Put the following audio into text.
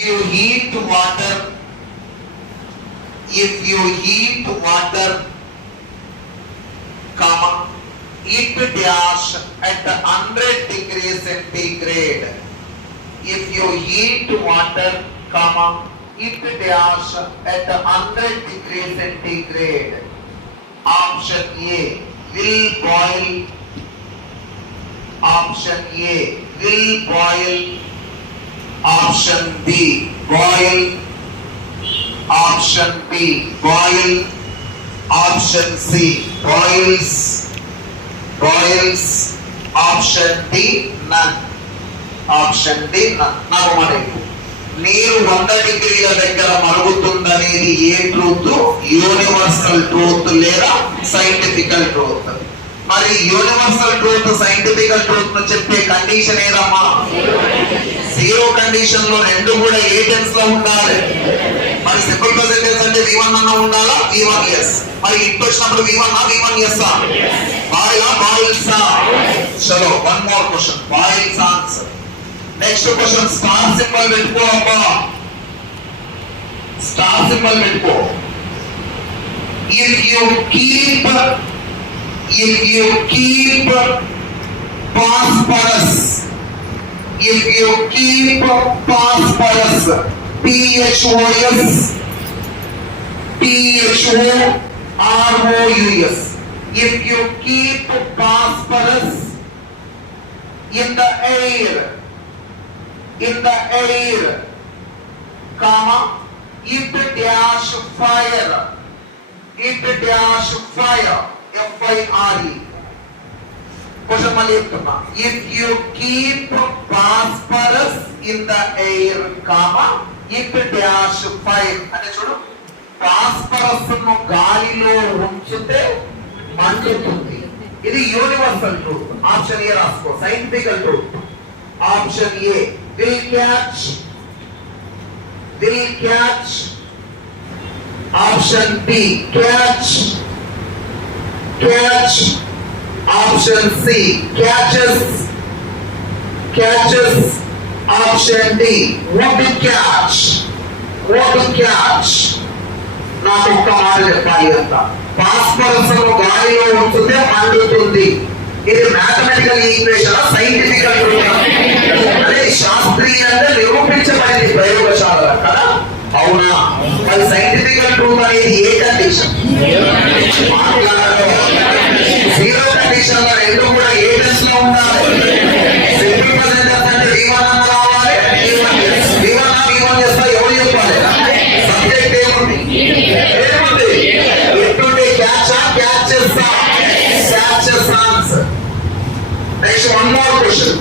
You heat water, if you heat water, comma, it dash at 100 degrees centigrade. If you heat water, comma, it dash at 100 degrees centigrade. Option A will boil. Option A will boil. Option B boil. Option B boil. Option C boils. Boils. Option D none. Option D none. నాకు మరి నీరు 100 డిగ్రీల దగ్గర మరుగుతుందనేది ఏ truth? Universal truth లేదా సైంటిఫికల్ ట్రూత్? మరి universal truth సైంటిఫికల్ ట్రూత్ ను చెప్పే కండిషన్ ఏదమ్మా? జీరో కండిషన్ లో రెండు కూడా ఏ టెన్స్ లో ఉండాలి. మరి సింపుల్ ప్రెజెంట్ టెన్స్ అంటే V1 అన్న ఉండాలా? V1 yes. మరి ఇట్ వచ్చినప్పుడు V1 ఆ V1 yes ఆ? బాయిలా బాయిల్సా? చలో one more question. Boils answer. Next question star symbol పెట్టుకో అబ్బా. స్టార్ సింబల్ పెట్టుకో. If you keep phosphorus, if you keep phosphorus, PHOS, PHOROUS, if you keep phosphorus in the air, comma, it dash fire, F-I-R-E. Question mali చెప్తున్నా. If you keep phosphorus in the air, comma, it dash fire. అంటే చూడు, ఫాస్ఫరస్ ను గాలిలో ఉంచితే మండుతుంది. ఇది universal truth. Option A రాసుకో. Scientifical truth. Option A will catch. Option B catch. Option C catches. Option D would catch. నాకు ఒక్క మాట చెప్పాలి అంత. ఫాస్ఫరస్ ను గాలిలో ఉంచితే మండుతుంది. ఇది మ్యాథమెటికల్ ఈక్వేషన్, సైంటిఫికల్ ట్రూత్. అదే శాస్త్రీయంగా నిరూపించబడింది ప్రయోగశాలలో కదా. అవునా? మరి సైంటిఫికల్ ట్రూత్ అనేది ఏ కండిషన్? జీరో కండిషన్ లో రెండు కూడా ఏ టెన్స్ లో ఉండాలి? సింపుల్ ప్రెజెంట్ అంటే V1 అన్న రావాలి. V1 చేస్తా ఎవరు చెప్పాలి? సబ్జెక్ట్ ఏముంది? ఎటువంటి catches answer. Next one more question.